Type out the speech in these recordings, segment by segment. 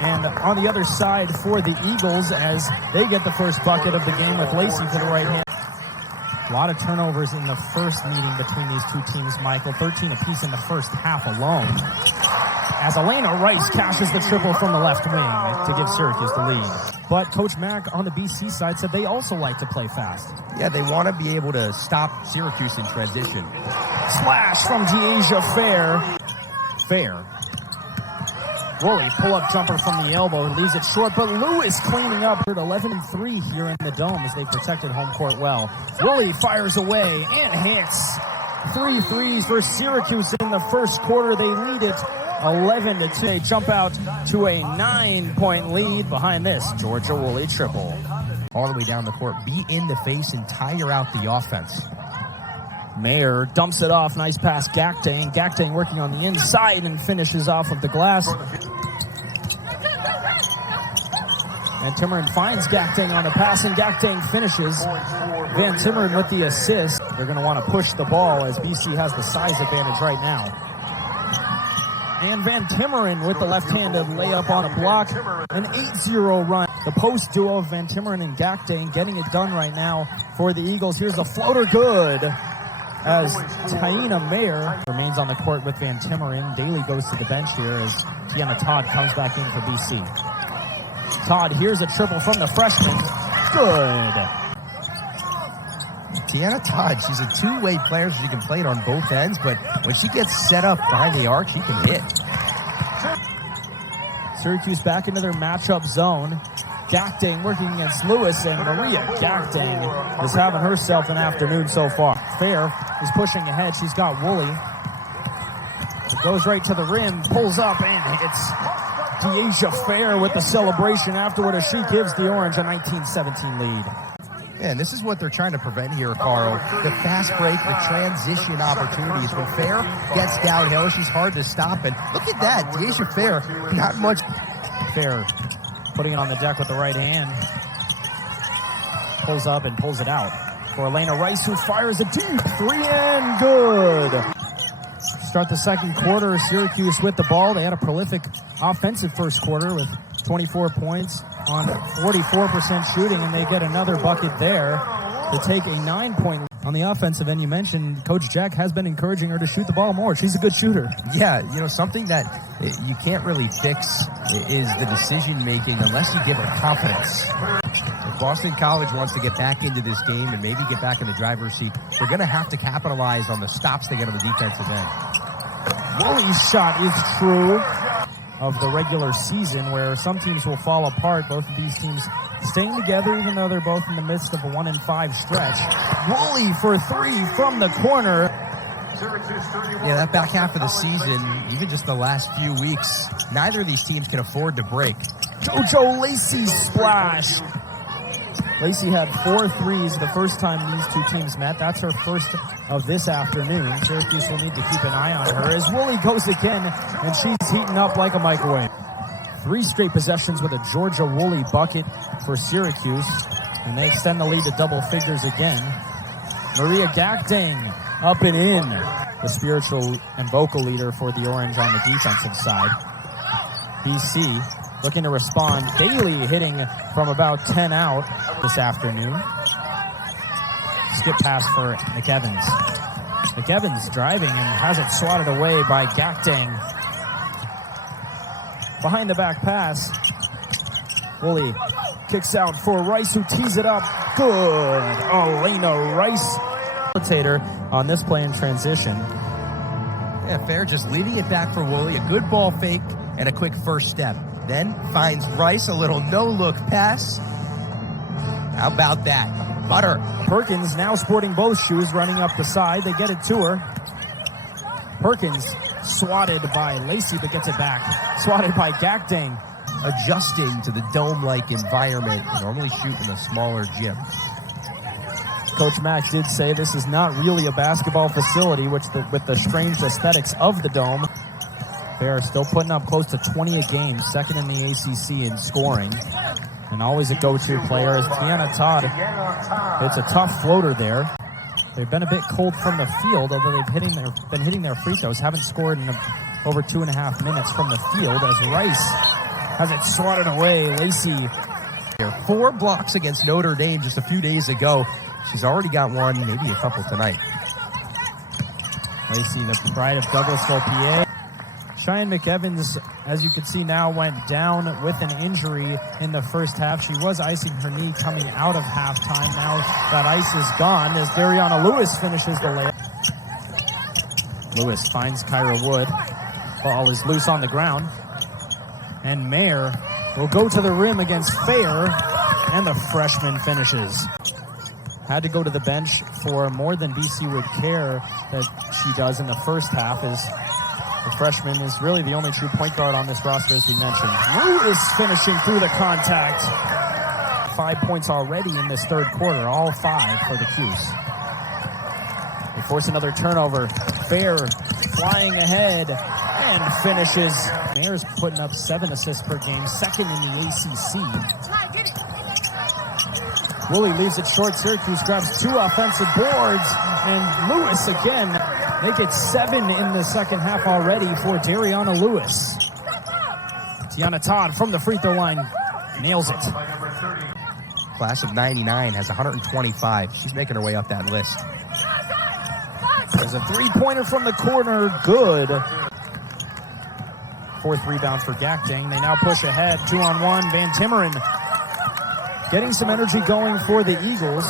And on the other side for the Eagles as they get the first bucket of the game with Lacey for the right hand. A lot of turnovers in the first meeting between these two teams, Michael. 13 apiece in the first half alone. As Elena Rice cashes the triple from the left wing to give Syracuse the lead. But Coach Mack on the BC side said they also like to play fast. Yeah, they want to be able to stop Syracuse in transition. Slash from Dyaisha Fair. Woolley, pull-up jumper from the elbow, leaves it short, but Lewis cleaning up. 11-3 here in the Dome as they protected home court well. Woolley fires away and hits. 3 threes for Syracuse in the first quarter. They lead it 11-2. They jump out to a 9-point lead behind this Georgia Woolley triple. All the way down the court, be in the face and tire out the offense. Mayer dumps it off. Nice pass, Gakdeng. Gakdeng working on the inside and finishes off of the glass. Van Timmeren finds Gakdeng on the pass, and Gakdeng finishes. Van Timmeren with the assist. They're going to want to push the ball as BC has the size advantage right now. And Van Timmeren with the left-handed layup on a block. An 8-0 run. The post duo of Van Timmeren and Gakdeng getting it done right now for the Eagles. Here's the floater, good. As Taina Mayer remains on the court with Van Timmeren. Daly goes to the bench here as Tiana Todd comes back in for BC. Todd, here's a triple from the freshman. Good. Tiana Todd, she's a two-way player, so she can play it on both ends, but when she gets set up behind the arc, she can hit. Syracuse back into their matchup zone. Gakdeng working against Lewis, and Maria Gakdeng is having herself an afternoon so far. Fair is pushing ahead. She's got Woolley. It goes right to the rim, pulls up, and hits. Dyaisha Fair with the celebration afterward as she gives the Orange a 19-17 lead. Yeah, and this is what they're trying to prevent here, Carl. The fast break, the transition opportunities. When Fair gets downhill, she's hard to stop. And look at that, Dyaisha Fair, not much. Fair putting it on the deck with the right hand. Pulls up and pulls it out for Elena Rice, who fires a deep three and good. Start the second quarter, Syracuse with the ball. They had a prolific offensive first quarter with 24 points on 44% shooting, and they get another bucket there to take a 9-point lead. On the offensive end, you mentioned Coach Jack has been encouraging her to shoot the ball more. She's a good shooter. Yeah, you know, something that you can't really fix is the decision-making unless you give her confidence. If Boston College wants to get back into this game and maybe get back in the driver's seat, they're going to have to capitalize on the stops they get on the defensive end. Woolley's shot is true of the regular season, where some teams will fall apart. Both of these teams staying together even though they're both in the midst of a 1-5 stretch. Woolley for three from the corner. Yeah, that back half of the season, even just the last few weeks, neither of these teams can afford to break. JoJo Lacey's splash. Lacey had 4 threes the first time these two teams met. That's her first of this afternoon. Syracuse will need to keep an eye on her as Woolley goes again, and she's heating up like a microwave. 3 straight possessions with a Georgia Woolley bucket for Syracuse, and they extend the lead to double figures again. Maria Gakdeng up and in, the spiritual and vocal leader for the Orange on the defensive side. BC looking to respond. Daly hitting from about 10 out this afternoon. Skip pass for McEvans. McEvans driving and has it swatted away by Gakdeng. Behind the back pass. Woolley kicks out for Rice, who tees it up. Good. Elena Rice. On this play in transition. Yeah, Fair just leading it back for Woolley. A good ball fake and a quick first step. Then finds Rice, a little no-look pass. How about that? Butter. Perkins now sporting both shoes, running up the side. They get it to her. Perkins swatted by Lacey, but gets it back. Swatted by Gakdeng. Adjusting to the dome-like environment. You normally shoot in a smaller gym. Coach Mack did say this is not really a basketball facility, with the strange aesthetics of the Dome. They're still putting up close to 20 a game, second in the ACC in scoring. And always a go-to player is Tiana Todd. It's a tough floater there. They've been a bit cold from the field, although they've been hitting their free throws. Haven't scored in over 2.5 minutes from the field as Rice has it swatted away. Lacey. 4 blocks against Notre Dame just a few days ago. She's already got one, maybe a couple tonight. Lacey, the pride of Douglasville, PA. Cheyenne McEvans, as you can see now, went down with an injury in the first half. She was icing her knee coming out of halftime. Now that ice is gone as Dariana Lewis finishes the layup. Lewis finds Kyra Wood. Ball is loose on the ground. And Mayer will go to the rim against Fair, and the freshman finishes. Had to go to the bench for more than BC would care that she does in the first half, as the freshman is really the only true point guard on this roster, as we mentioned. Lewis finishing through the contact. 5 points already in this third quarter, all 5 for the Cuse. They force another turnover. Fair flying ahead and finishes. Mayer's putting up 7 assists per game, second in the ACC. Woolley leaves it short. Syracuse grabs 2 offensive boards, and Lewis again. Make it 7 in the second half already for Dariana Lewis. Tiana Todd from the free throw line nails it. Class of 99 has 125. She's making her way up that list. There's a 3-pointer from the corner. Good. 4th rebound for Gakdeng. They now push ahead. 2-on-1. Van Timmeren getting some energy going for the Eagles.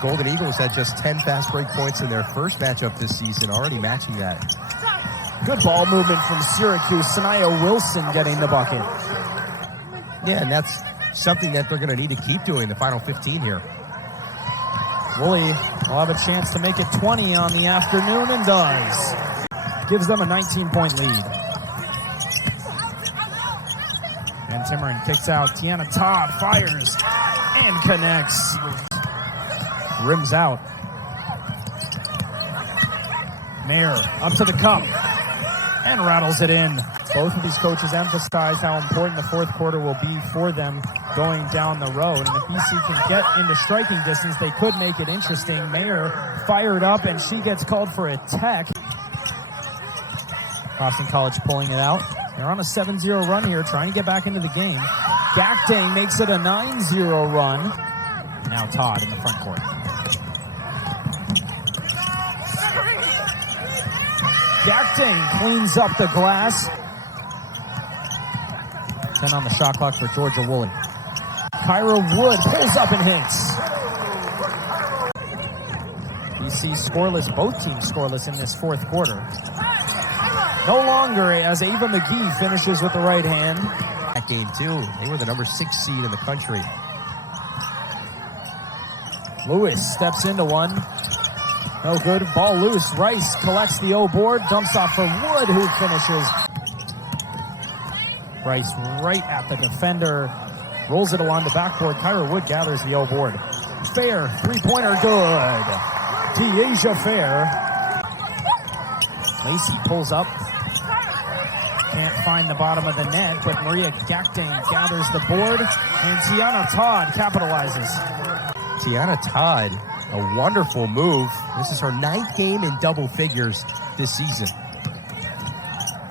Golden Eagles had just 10 fast break points in their first matchup this season, already matching that. Good ball movement from Syracuse. Sanaya Wilson getting the bucket. Yeah, and that's something that they're going to need to keep doing the final 15 here. Woolley will have a chance to make it 20 on the afternoon, and does. Gives them a 19-point lead. Van Timmeren kicks out. Tiana Todd fires and connects. Rims out. Mayer up to the cup and rattles it in. Both of these coaches emphasize how important the fourth quarter will be for them going down the road. And if BC can get into striking distance, they could make it interesting. Mayer fired up, and she gets called for a tech. Boston College pulling it out. They're on a 7-0 run here, trying to get back into the game. Gakdeng makes it a 9-0 run. Now Todd in the front court. Gakdeng cleans up the glass. 10 on the shot clock for Georgia Woolley. Kyra Wood pulls up and hits. BC scoreless, both teams scoreless in this fourth quarter. No longer, as Ava McGee finishes with the right hand. That game too, they were the number 6 seed in the country. Lewis steps into one. No good. Ball loose. Rice collects the O board. Dumps off for Wood, who finishes. Rice right at the defender. Rolls it along the backboard. Kyra Wood gathers the O board. Fair. 3-pointer good. Dyaisha Fair. Lacey pulls up. Can't find the bottom of the net, but Maria Gakdeng gathers the board. And Tiana Todd capitalizes. Tiana Todd, a wonderful move. This is her 9th game in double figures this season.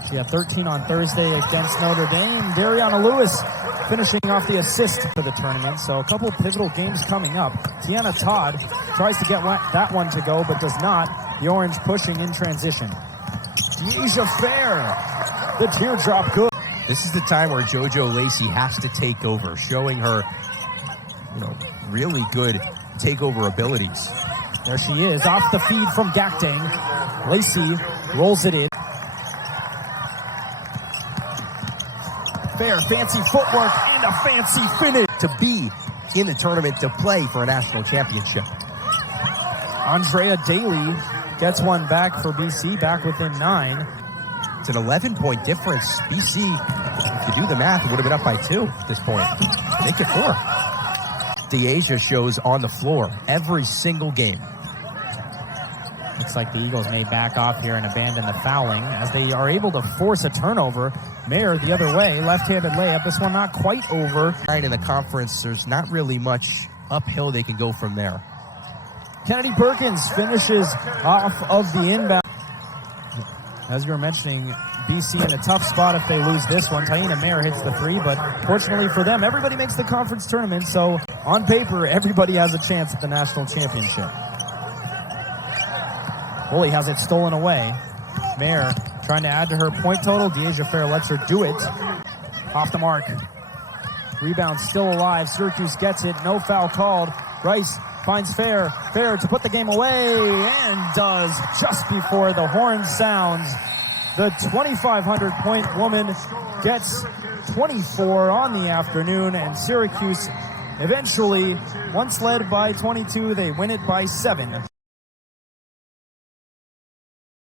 She had 13 on Thursday against Notre Dame. Dariana Lewis finishing off the assist for the tournament. So a couple pivotal games coming up. Tiana Todd tries to get that one to go, but does not. The Orange pushing in transition. Dyaisha Fair, the teardrop good. This is the time where JoJo Lacey has to take over, showing her, really good takeover abilities. There she is, off the feed from Gakdeng. Lacey rolls it in. Fair, fancy footwork and a fancy finish. To be in the tournament to play for a national championship. Andrea Daly gets one back for BC, back within 9. It's an 11-point difference. BC, if you do the math, it would have been up by 2 at this point. Make it 4. Dyaisha shows on the floor every single game. Looks like the Eagles may back off here and abandon the fouling as they are able to force a turnover. Mayer the other way, left-handed layup. This one not quite over. In the conference, there's not really much uphill they can go from there. Kennedy Perkins finishes off of the inbound. As you were mentioning, BC in a tough spot if they lose this one. Taina Mayer hits the three, but fortunately for them, everybody makes the conference tournament, so on paper, everybody has a chance at the national championship. Woolley has it stolen away. Mayer trying to add to her point total. Dyaisha Fair lets her do it. Off the mark. Rebound still alive. Syracuse gets it. No foul called. Rice finds Fair. Fair to put the game away, and does just before the horn sounds. The 2,500-point woman gets 24 on the afternoon, and Syracuse eventually, once led by 22, they win it by 7.